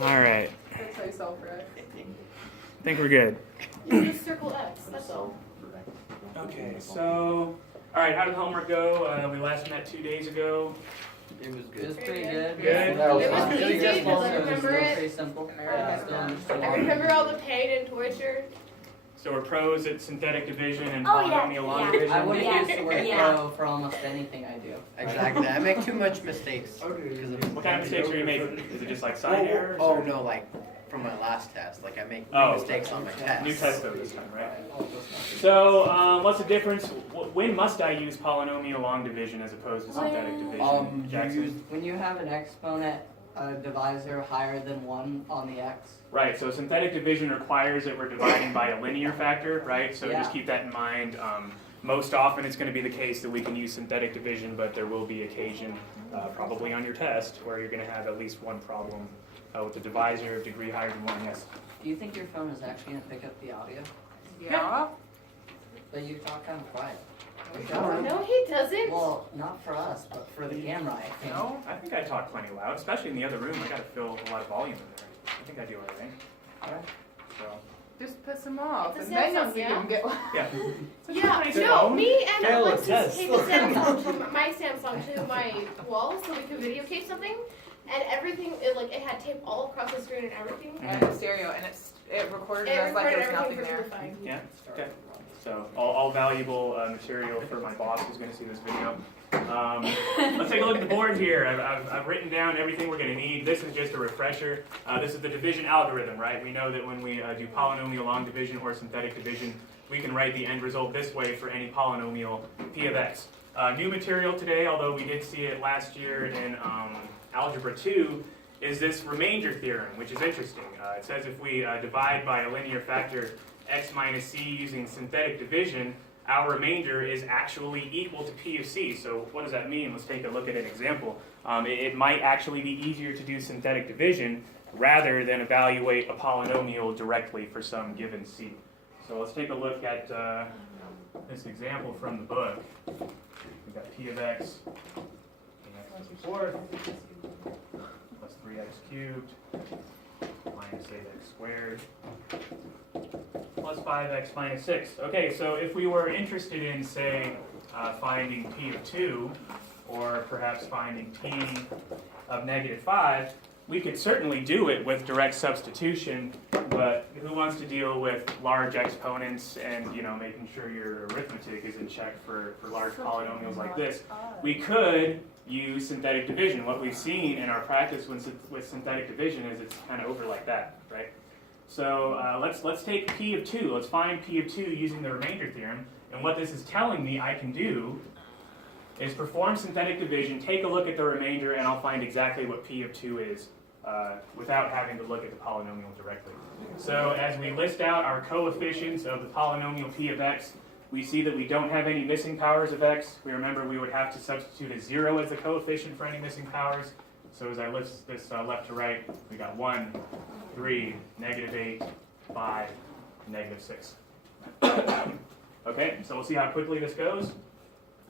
All right. That's how you solve for x. I think we're good. You just circle x, that's all. Okay, so, all right, how did homework go? We last met 2 days ago. It was It was good. pretty good. Good. It was Pretty easy, good. because I It was remember still it. pretty simple. I remember all the paid and torture. So we're pros at synthetic division and Oh, yeah, polynomial long yeah. division. I wouldn't Yeah. use the word Yeah. pro for almost anything I do. Exactly. I make too much mistakes. What kind of mistakes are you making? Is it just like sign errors? Oh or- no, like from my last test. Like I make Oh, mistakes on my test. New test though this time, right? So, what's the difference? When must I use polynomial long division as opposed to synthetic division? You Jackson? use When you have an exponent, a divisor higher than 1 on the x. Right, so synthetic division requires that we're dividing by a linear factor, right? So Yeah. just keep that in mind. Most often it's going to be the case that we can use synthetic division, but there will be occasion, probably on your test, where you're going to have at least one problem with the divisor of degree higher than 1, yes. Do you think your phone is actually going to pick up the audio? Yeah. But you talk kind of quiet. No, he doesn't. Well, not for us, but for the camera, I think. No, I think I talk plenty loud, especially in the other room. I got to fill a lot of volume in there. I think I do all right. Alright. So, Just piss him off. It's a And then you'll Samsung, see yeah? him get yeah. Yeah, Nice no, phone. me and Careless, Alexis yes. taped the Samsung, to my Samsung to my wall so we could videotape something, and everything, it had tape all across the screen and everything. and the stereo, and it recorded It us like recorded there was everything nothing there. perfectly fine. Yeah, okay. So all valuable material for my boss who's going to see this video. Let's take a look at the board here. I've written down everything we're going to need. This is just a refresher. This is the division algorithm, right? We know that when we do polynomial long division or synthetic division, we can write the end result this way for any polynomial p of x. New material today, although we did see it last year in Algebra 2, is this remainder theorem, which is interesting. It says if we divide by a linear factor x minus c using synthetic division, our remainder is actually equal to p of c. So what does that mean? Let's take a look at an example. It might actually be easier to do synthetic division rather than evaluate a polynomial directly for some given c. So let's take a look at this example from the book. We've got p of x, x to the fourth, plus 3x cubed, minus 8x squared, plus 5x minus 6. Okay, so if we were interested in, say, finding p of 2, or perhaps finding t of negative 5, we could certainly do it with direct substitution, but who wants to deal with large exponents and, you know, making sure your arithmetic is in check for large polynomials like this? We could use synthetic division. What we've seen in our practice with synthetic division is it's kind of over like that, right? So let's take p of 2. Let's find p of 2 using the remainder theorem. And what this is telling me I can do is perform synthetic division, take a look at the remainder, and I'll find exactly what p of 2 is without having to look at the polynomial directly. So as we list out our coefficients of the polynomial p of x, we see that we don't have any missing powers of x. We remember we would have to substitute a 0 as the coefficient for any missing powers. So as I list this left to right, we got 1, 3, negative 8, 5, negative 6. Okay, so we'll see how quickly this goes.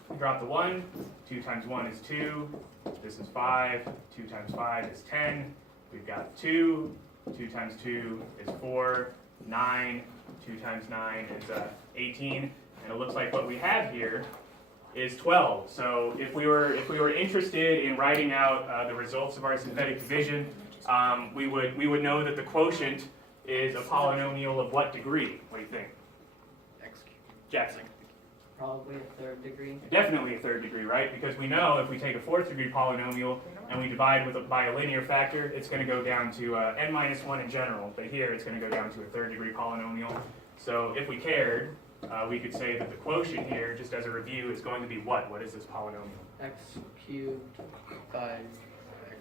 We drop the 1, 2 times 1 is 2, this is 5, 2 times 5 is 10, we've got 2, 2 times 2 is 4, 9, 2 times 9 is 18, and it looks like what we have here is 12. So if we were interested in writing out the results of our synthetic division, we would know that the quotient is a polynomial of what degree? What do you think? X cubed. Jackson. Probably a 3rd degree. Definitely a 3rd degree, right? Because we know if we take a 4th degree polynomial and we divide by a linear factor, it's going to go down to n minus 1 in general, but here it's going to go down to a 3rd degree polynomial. So if we cared, we could say that the quotient here, just as a review, is going to be what? What is this polynomial? X cubed. 5x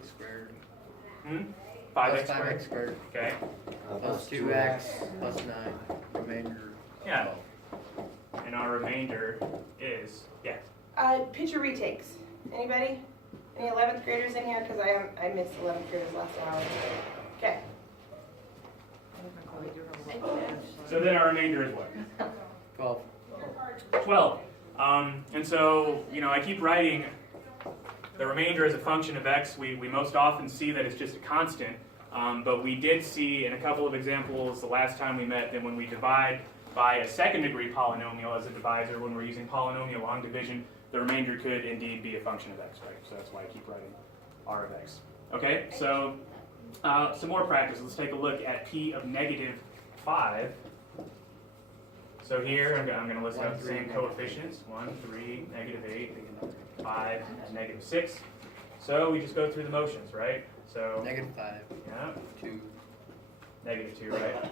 squared. 5x Plus squared? 5x squared. Okay. Plus 2x plus 9. Remainder. Yeah. 12. And our remainder is, yeah. Picture retakes. Anybody? Any 11th graders in here? Because I missed 11th graders last hour. Okay. So then our remainder is what? 12. 12. And so, you know, I keep writing the remainder as a function of x. We most often see that it's just a constant. But we did see in a couple of examples the last time we met that when we divide by a second degree polynomial as a divisor, when we're using polynomial long division, the remainder could indeed be a function of x, right? So that's why I keep writing r of x. Okay, so some more practice. Let's take a look at p of negative 5. So here I'm going to list out the same coefficients, 1, 3, negative 8, 5, and negative 6. So we just go through the motions, right? So Negative 5, yeah, 2, negative 2, right? 10,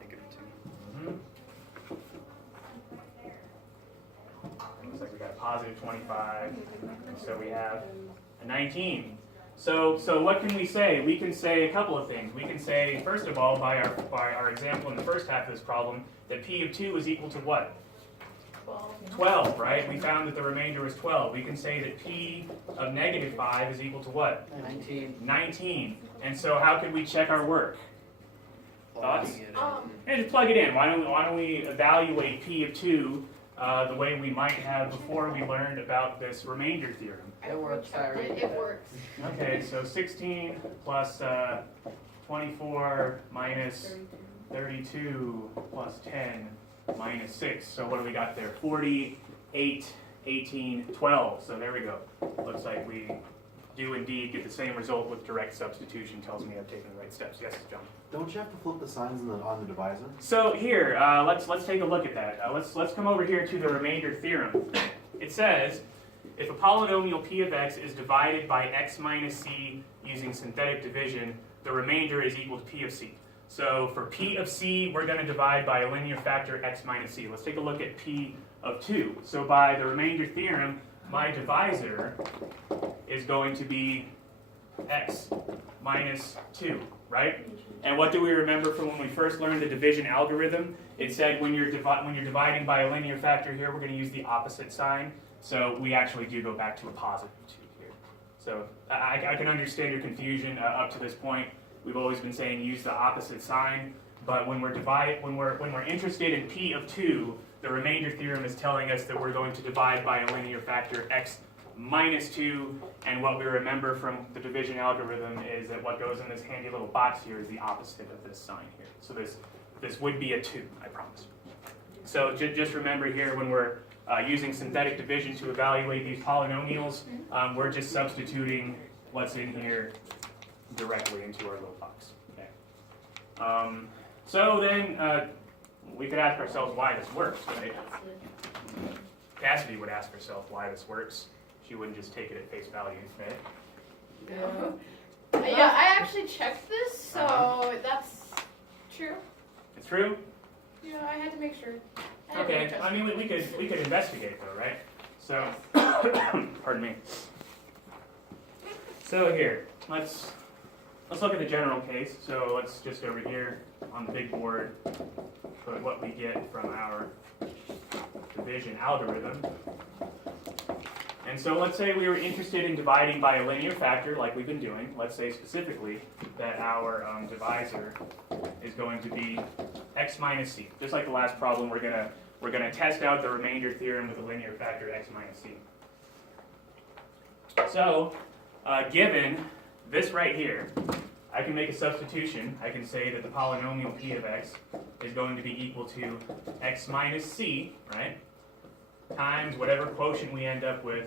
negative 2. Looks like we got a positive 25, and so we have a 19. So what can we say? We can say a couple of things. We can say, first of all, by our example in the first half of this problem, that p of 2 is equal to what? 12, right? We found that the remainder was 12. We can say that p of negative 5 is equal to what? 19. 19. And so how could we check our work? Thoughts? Plugging it in. And just plug it in. Why don't we evaluate p of 2 the way we might have before we learned about this remainder theorem? It works, I already did It that. works. Okay, so 16 plus 24 minus 32 plus 10 minus 6. So what do we got there? 48, 18, 12. So there we go. Looks like we do indeed get the same result with direct substitution. Tells me I've taken the right steps. Yes, John? Don't you have to flip the signs on the divisor? So here, let's take a look at that. Let's come over here to the remainder theorem. It says, if a polynomial p of x is divided by x minus c using synthetic division, the remainder is equal to p of c. So for p of c, we're going to divide by a linear factor x minus c. Let's take a look at p of 2. So by the remainder theorem, my divisor is going to be x minus 2, right? And what do we remember from when we first learned the division algorithm? It said when you're dividing by a linear factor here, we're going to use the opposite sign. So we actually do go back to a positive 2 here. So I can understand your confusion up to this point. We've always been saying use the opposite sign, but when we're interested in p of 2, the remainder theorem is telling us that we're going to divide by a linear factor x minus 2, and what we remember from the division algorithm is that what goes in this handy little box here is the opposite of this sign here. So this would be a 2, I promise. So just remember here when we're using synthetic division to evaluate these polynomials, we're just substituting what's in here directly into our little box. Okay. So then we could ask ourselves why this works, right? Cassidy would ask herself why this works. She wouldn't just take it at face value, right? Yeah, I actually checked this, so that's true. It's true? Yeah, I had to make sure. Okay, I mean, we could investigate though, right? So, pardon me. So here, let's look at the general case. So let's just over here on the big board put what we get from our division algorithm. And so let's say we were interested in dividing by a linear factor like we've been doing. Let's say specifically that our divisor is going to be x minus c. Just like the last problem, we're gonna test out the remainder theorem with a linear factor x minus c. So given this right here, I can make a substitution. I can say that the polynomial p of x is going to be equal to x minus c, right? Times whatever quotient we end up with,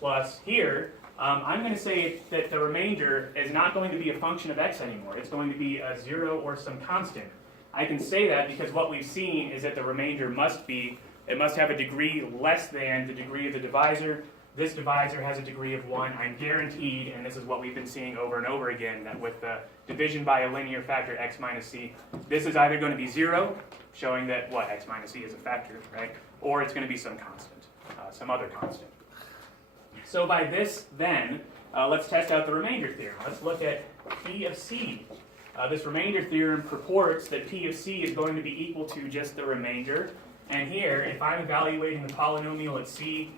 plus here, I'm going to say that the remainder is not going to be a function of x anymore. It's going to be a 0 or some constant. I can say that because what we've seen is that the remainder must have a degree less than the degree of the divisor. This divisor has a degree of 1. I'm guaranteed, and this is what we've been seeing over and over again, that with the division by a linear factor x minus c, this is either going to be 0, showing that what x minus c is a factor, right? Or it's going to be some constant, some other constant. So by this, then, let's test out the remainder theorem. Let's look at p of c. This remainder theorem purports that p of c is going to be equal to just the remainder. And here, if I'm evaluating the polynomial at c,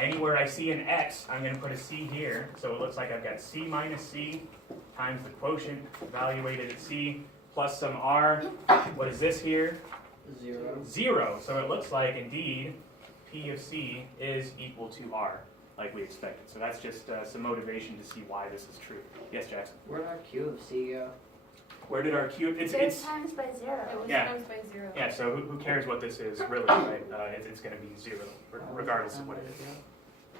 anywhere I see an x, I'm going to put a c here. So it looks like I've got c minus c times the quotient evaluated at c plus some r. What is this here? 0. 0. So it looks like, indeed, p of c is equal to r. like we expected. So that's just some motivation to see why this is true. Yes, Jackson? Where did our Q of C go? Where did our cube, it's times by 0. It was Yeah. times by 0. yeah, so who cares what this is really, right? It's going to be 0, regardless of what it is.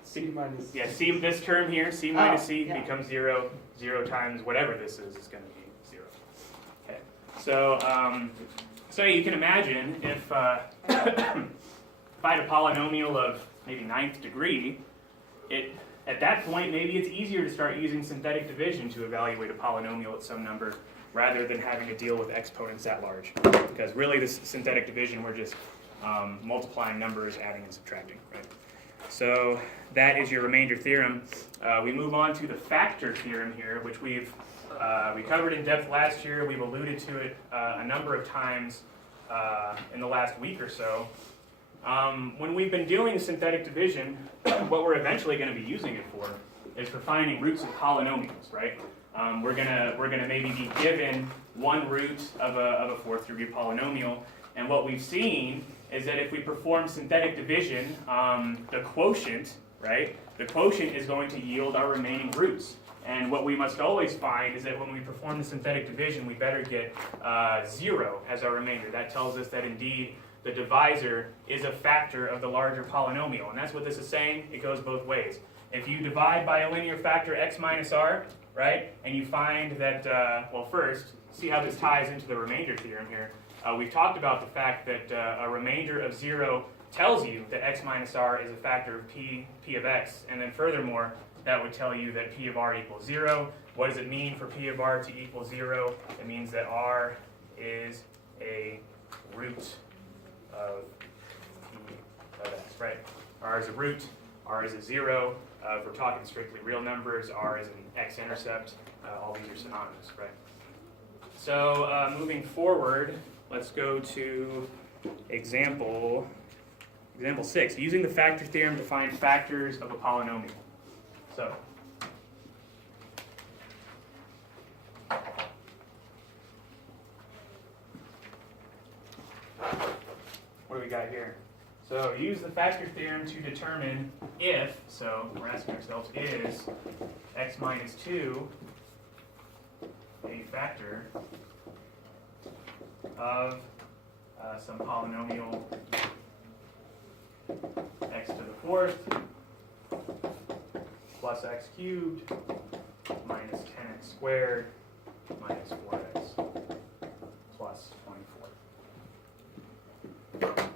C minus. Yeah, C, this term here, C minus C yeah. becomes 0. 0 times whatever this is going to be 0. Okay, so so you can imagine if if I had a polynomial of maybe 9th degree, at that point maybe it's easier to start using synthetic division to evaluate a polynomial at some number rather than having to deal with exponents that large. Because really this synthetic division, we're just multiplying numbers, adding and subtracting, right? So that is your remainder theorem. We move on to the factor theorem here, which we covered in depth last year. We've alluded to it a number of times in the last week or so. When we've been doing synthetic division, what we're eventually going to be using it for is for finding roots of polynomials, right? We're gonna maybe be given one root of a 4th degree polynomial, and what we've seen is that if we perform synthetic division, the quotient, right? The quotient is going to yield our remaining roots. And what we must always find is that when we perform the synthetic division, we better get 0 as our remainder. That tells us that indeed the divisor is a factor of the larger polynomial. And that's what this is saying. It goes both ways. If you divide by a linear factor x minus r, right, and you find that, well, first, see how this ties into the remainder theorem here. We've talked about the fact that a remainder of 0 tells you that x minus r is a factor of p of x, and then furthermore, that would tell you that p of r equals 0. What does it mean for p of r to equal 0? It means that r is a root of p of x, right? R is a root, r is a 0. If we're talking strictly real numbers, r is an x-intercept. All these are synonymous, right? So moving forward, let's go to example 6. Using the factor theorem to find factors of a polynomial. So, what do we got here? So use the factor theorem to determine if, so we're asking ourselves, is x minus 2 a factor of some polynomial x to the 4th plus x cubed minus 10x squared minus 4x plus 24.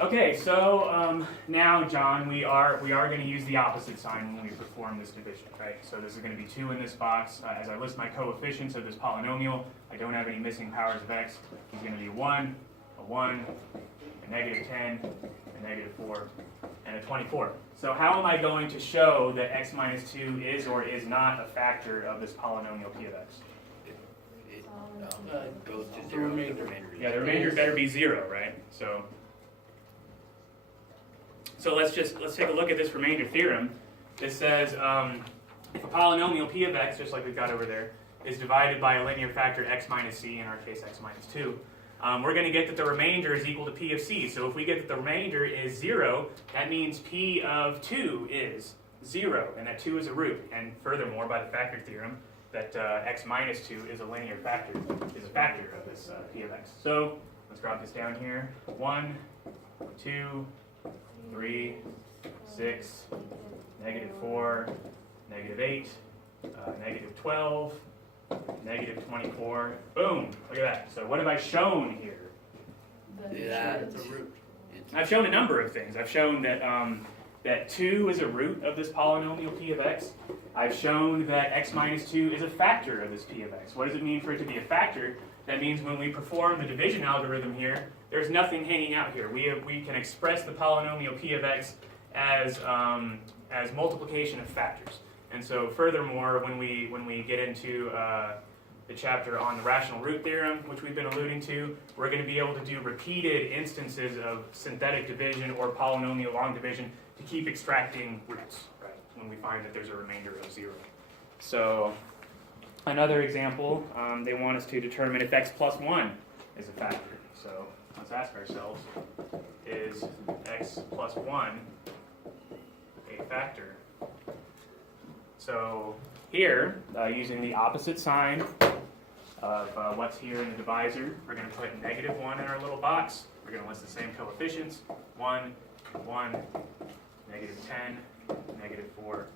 Okay, so now, John, we are going to use the opposite sign when we perform this division, right? So this is going to be 2 in this box. As I list my coefficients of this polynomial, I don't have any missing powers of x. It's going to be a 1, a negative 10, a negative 4, and a 24. So how am I going to show that x minus 2 is or is not a factor of this polynomial p of x? It goes to 0. The remainder. Yeah, the remainder better be 0, right? So let's take a look at this remainder theorem. This says if a polynomial p of x, just like we've got over there, is divided by a linear factor x minus c, in our case x minus 2, we're going to get that the remainder is equal to p of c. So if we get that the remainder is 0, that means p of 2 is 0, and that 2 is a root. And furthermore, by the factor theorem, that x minus 2 is a linear factor, is a factor of this p of x. So let's drop this down here. 1, 2, 3, 6, negative 4, negative 8, negative 12, negative 24. Boom! Look at that. So what have I shown here? Yeah, it's a root. I've shown a number of things. I've shown that that 2 is a root of this polynomial p of x. I've shown that x minus 2 is a factor of this p of x. What does it mean for it to be a factor? That means when we perform the division algorithm here, there's nothing hanging out here. We can express the polynomial p of x as multiplication of factors. And so furthermore, when we get into the chapter on the rational root theorem, which we've been alluding to, we're going to be able to do repeated instances of synthetic division or polynomial long division to keep extracting roots, right, when we find that there's a remainder of 0. So another example, they want us to determine if x plus 1 is a factor. So let's ask ourselves, is x plus 1 a factor. So here, using the opposite sign of what's here in the divisor, we're going to put -1 in our little box. We're going to list the same coefficients, 1, 1, -10, -4,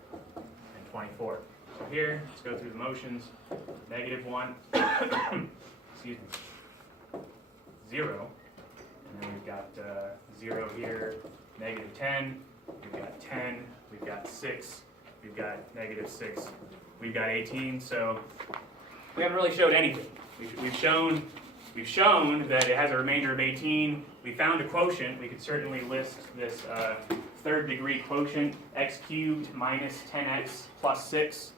and 24. So here, let's go through the motions. -1, excuse me, 0, and then we've got 0 here, -10, we've got 10, we've got 6, we've got -6, we've got 18. So we haven't really showed anything. We've shown that it has a remainder of 18. We found a quotient. We could certainly list this third degree quotient, x cubed minus 10x plus 6.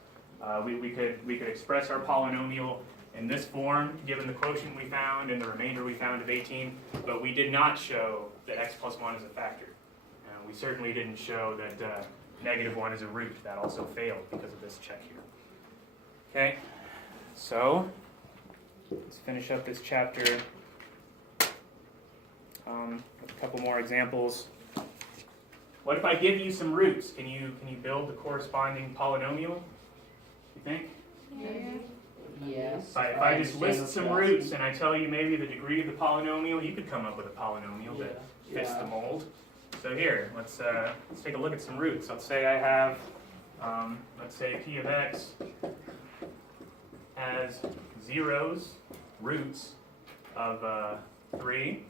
We could express our polynomial in this form, given the quotient we found and the remainder we found of 18, but we did not show that x plus 1 is a factor. We certainly didn't show that -1 is a root. That also failed because of this check here. Okay, so let's finish up this chapter with a couple more examples. What if I give you some roots? Can you build the corresponding polynomial? You think? Yes. If I just list some roots and I tell you maybe the degree of the polynomial, you could come up with a polynomial that fits the mold. So here, let's take a look at some roots. Let's say I have, let's say p of x has zeros, roots of 3.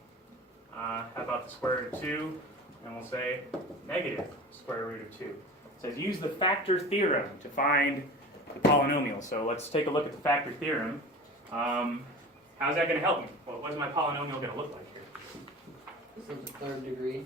How about the square root of 2? And we'll say negative square root of 2. It says use the factor theorem to find the polynomial. So let's take a look at the factor theorem. How's that going to help me? What is my polynomial going to look like here? So the third degree.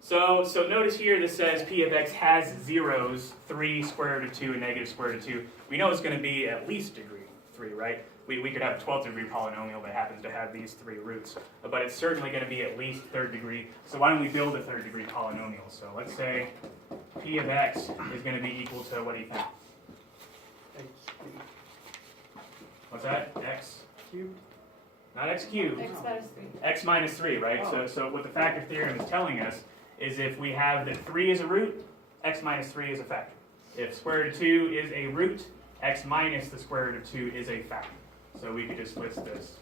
So notice here this says p of x has zeros, 3 square root of 2 and negative square root of 2. We know it's going to be at least degree 3, right? We could have a 12th degree polynomial that happens to have these 3 roots, but it's certainly going to be at least third degree. So why don't we build a third degree polynomial? So let's say p of x is going to be equal to, what do you think? What's that? X cubed? Not x cubed. X minus 3. X minus 3, right? Oh. So what the factor theorem is telling us is if we have that 3 is a root, x minus 3 is a factor. If square root of 2 is a root, x minus the square root of 2 is a factor. So we could just list this.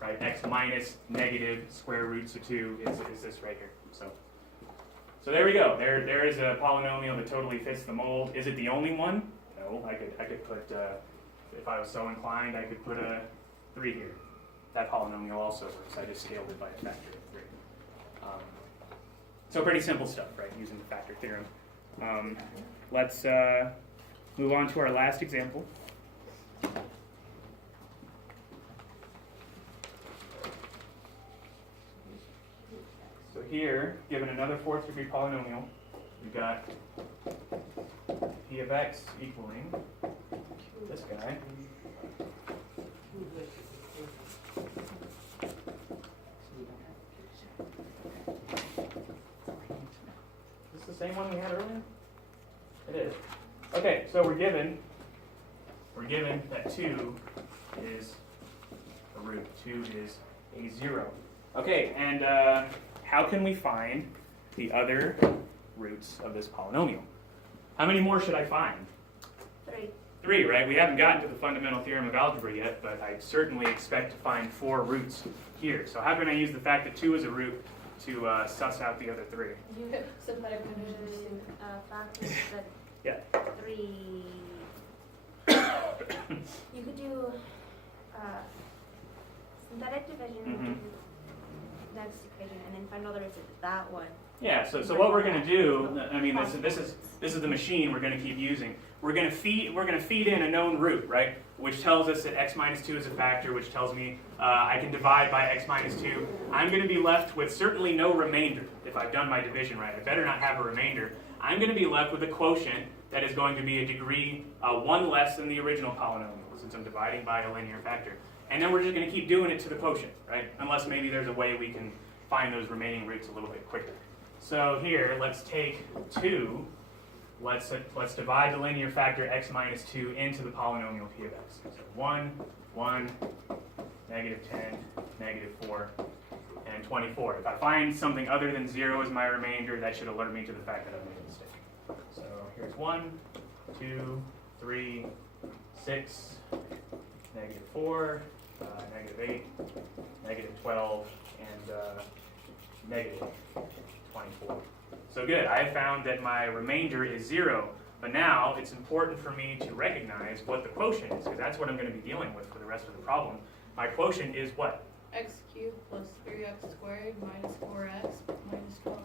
Right? X minus negative square roots of 2 is this right here. So there we go. There is a polynomial that totally fits the mold. Is it the only one? No. I could put, if I was so inclined, I could put a 3 here. That polynomial also works. I just scaled it by a factor of 3. So pretty simple stuff, right, using the factor theorem. Let's move on to our last example. So here, given another 4th degree polynomial, we've got p of x equaling this guy. Is this the same one we had earlier? It is. Okay, so we're given that 2 is a root. 2 is a 0. Okay, and how can we find the other roots of this polynomial? How many more should I find? 3. 3, right? We haven't gotten to the fundamental theorem of algebra yet, but I certainly expect to find 4 roots here. So how can I use the fact that 2 is a root to suss out the other 3? Synthetic division. Factors that Yeah. 3. You could do synthetic division, Mhm. next equation, and then find all the roots of that one. Yeah, so what we're going to do, I mean, this is the machine we're going to keep using. We're going to feed in a known root, right? Which tells us that x minus 2 is a factor, which tells me I can divide by x minus 2. I'm going to be left with certainly no remainder if I've done my division right. I better not have a remainder. I'm going to be left with a quotient that is going to be a degree 1 less than the original polynomial, since I'm dividing by a linear factor. And then we're just going to keep doing it to the quotient, right? Unless maybe there's a way we can find those remaining roots a little bit quicker. So here, let's take 2. Let's divide the linear factor x minus 2 into the polynomial p of x. So 1, 1, negative 10, negative 4, and 24. If I find something other than 0 as my remainder, that should alert me to the fact that I've made a mistake. So here's 1, 2, 3, 6, negative 4, negative 8, negative 12, and negative 24. So good, I have found that my remainder is 0, but now it's important for me to recognize what the quotient is, because that's what I'm going to be dealing with for the rest of the problem. My quotient is what? X cubed plus 3x squared minus 4x minus 12.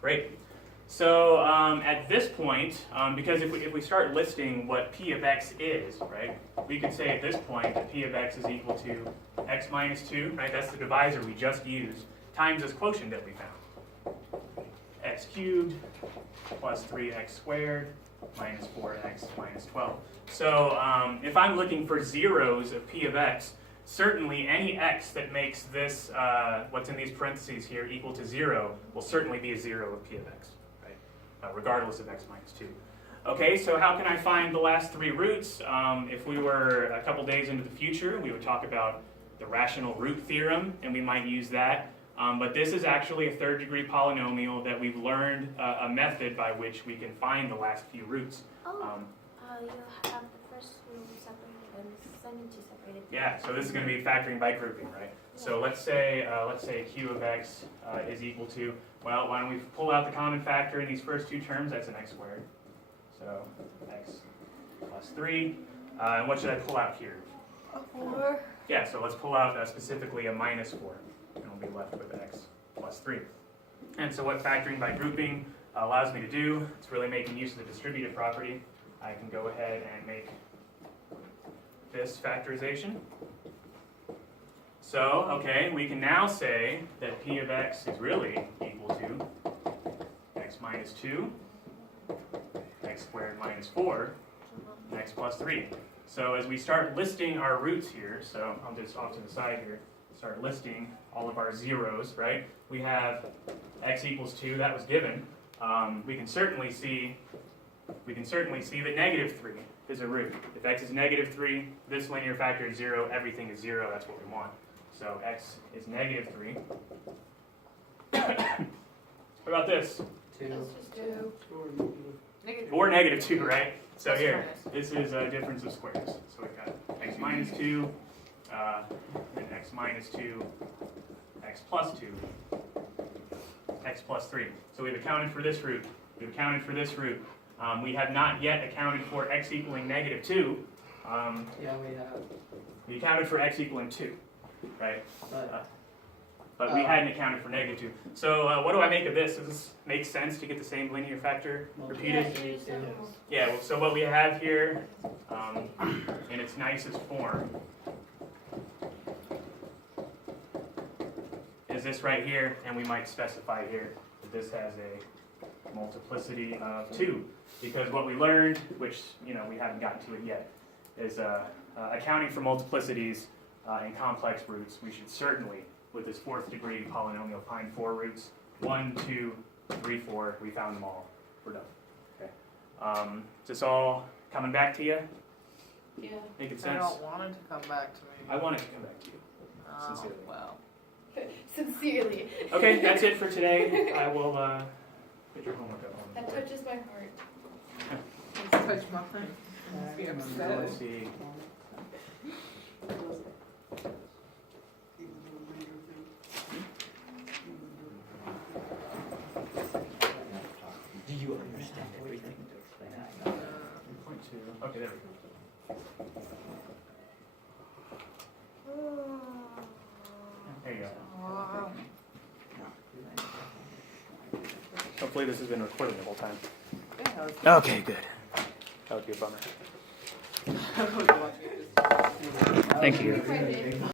Great. So at this point, because if we start listing what p of x is, right, we could say at this point that p of x is equal to x minus 2, right, that's the divisor we just used, times this quotient that we found. X cubed plus 3x squared minus 4x minus 12. So if I'm looking for zeros of p of x, certainly any x that makes this, what's in these parentheses here, equal to 0 will certainly be a 0 of p of x, right? Regardless of x minus 2. Okay, so how can I find the last 3 roots? If we were a couple days into the future, we would talk about the rational root theorem, and we might use that. But this is actually a 3rd degree polynomial that we've learned a method by which we can find the last few roots. You have the first root separated and the second two separated. Yeah, so this is going to be factoring by grouping, right? So let's say q of x is equal to, well, why don't we pull out the common factor in these first 2 terms? That's an x squared. So x plus 3. And what should I pull out here? A 4. Yeah, so let's pull out specifically a minus 4. And we'll be left with x plus 3. And so what factoring by grouping allows me to do, it's really making use of the distributive property. I can go ahead and make this factorization. So, okay, we can now say that p of x is really equal to x minus 2, x squared minus 4, and x plus 3. So as we start listing our roots here, so I'll just off to the side here, start listing all of our zeros, right? We have x equals 2, that was given. We can certainly see that negative 3 is a root. If x is negative 3, this linear factor is 0, everything is 0, that's what we want. So x is negative 3. What about this? 2. That's just 2. Negative. Or negative 2, right? So Plus here, minus. this is a difference of squares. So we've got x minus 2, and x minus 2, x plus 2, x plus 3. So we've accounted for this root. We've accounted for this root. We have not yet accounted for x equaling negative 2. Yeah, we have. We accounted for x equaling 2, right? But But we hadn't accounted for negative 2. So what do I make of this? Does this make sense to get the same linear factor repeated? Yeah, well, so what we have here in its nicest form is this right here, and we might specify here that this has a multiplicity of 2. Because what we learned, which we haven't gotten to it yet, is accounting for multiplicities in complex roots. We should certainly, with this 4th degree polynomial, find 4 roots. 1, 2, 3, 4. We found them all. We're done. Okay. Is this all coming back to you? Yeah. Making I sense? don't want it to come back to me. I want it to come back to you. Oh, sincerely. well. Sincerely. Okay, that's it for today. I will put your homework up on That the board. touches my heart. It's touched my heart. Be upset. Let's see. Do you understand everything? 3.2. Okay, there we go. There you go. Wow. Hopefully this has been recording the whole time. Yeah, I was- Okay, good. That would be a bummer. I was watching it. Thank you. Private.